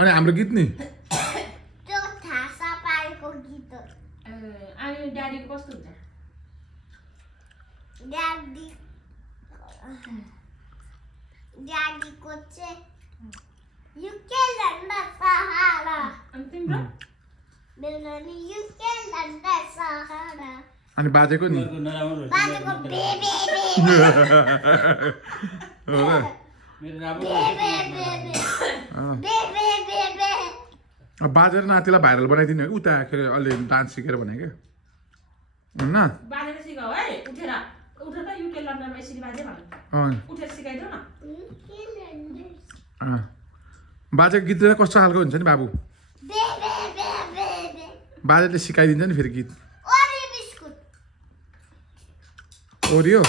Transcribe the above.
अनि हाम्रो गीत नि त्यो थासा पारेको गीत हो अनि ड्याडीको कस्तो हुन्छ ड्याडीको चाहिँ युके लन्डा सहारा अनि तिम्रो मेरो नानी युके लन्डा सहारा अनि बाजेको नि बाजेको बेबे हो र बाजे र नातिलाई भाइरल बनाइदिने हो उता आएर अलि डान्स सिकेर भने क्या होइन बाजेले सिकाऊ है उठेर उठेर त युके लन्डनमा यसरी बाजे भन्नु उठेर सिकाइदेऊ न बाजेको गीत चाहिँ कस्तो खालको हुन्छ नि बाबु बाजेले सिकाइदिन्छ नि फेरि गीत ओरियो